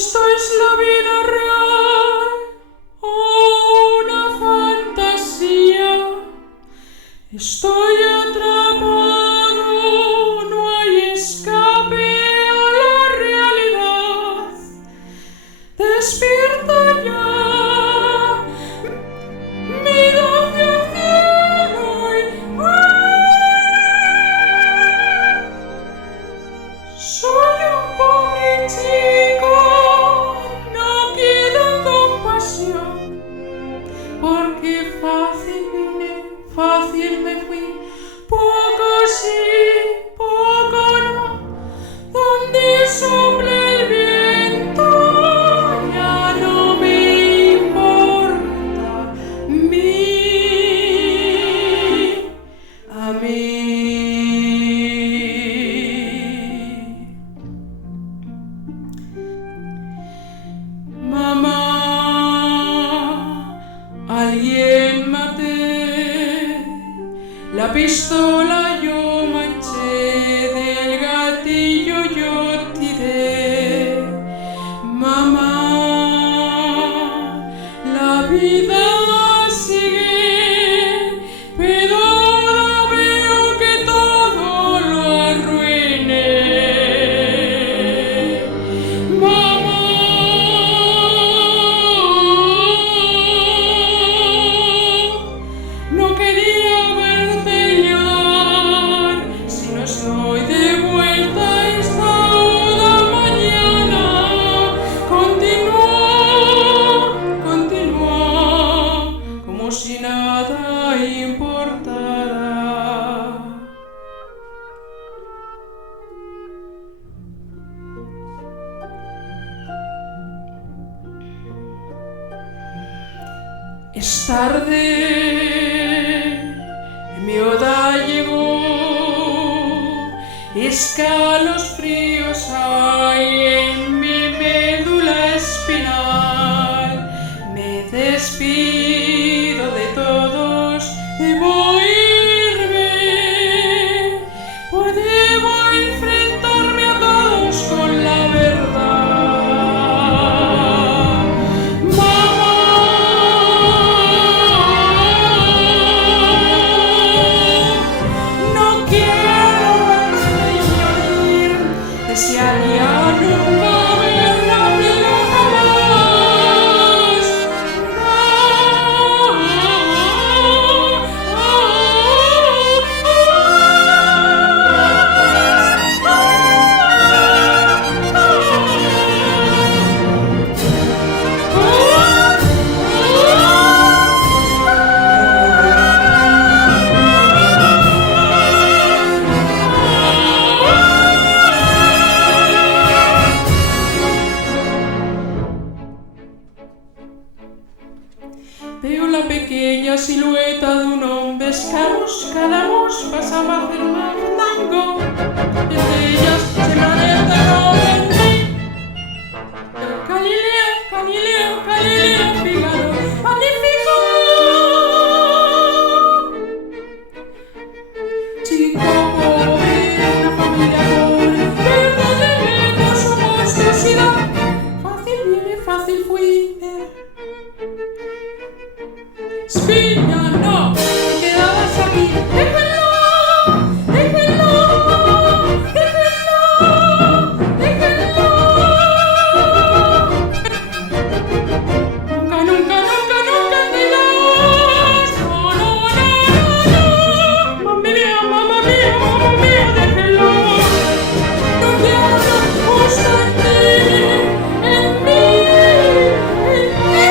¿Esto es la vida real o una fantasía? Estoy atrapado, no hay escape a la realidad. Despierta ya, mira hacia el cielo y soy un pobre chico, no quiero compasión, porque fácil vine, fácil me fui, poco sí, poco no, donde sople el viento ya no me importa a mí. Mamá, alguien maté, la pistola yo manché, del gatillo yo tiré. Mamá, la vida sigue, pero ahora veo que todo lo arruiné. Mamá, no quería verte llorar, si no estoy de vuelta esta hora mañana. Continúa, como si nada importara. Es tarde, mi hora llegó, escalofríos hay en mi médula espinal. Me despido de todos, debo irme, pues debo enfrentarme a todos con la verdad. Mamá, no quiero verte llorar, desearía nunca verla, pero jamás. Veo la pequeña silueta de un hombre escamoso, cada mos pasaba a hacer un fandango. Entre ellas se manejaba en mí. Galileo, Galileo, Galileo, Fígaro, magnífico. Chico pobre, una familia pobre, verdaderamente su monstruosidad. Fácil vine, fácil fui. Spina, no, te quedabas aquí. ¡Déjenlo! ¡Déjenlo! ¡Déjenlo! ¡Déjenlo! Nunca, nunca, nunca, nunca te irás. No, no, no, no, no. Mamma mía, mamma mía, mamma mía, déjenlo. No quiero justo en ti, en mí, en mí.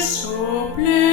sople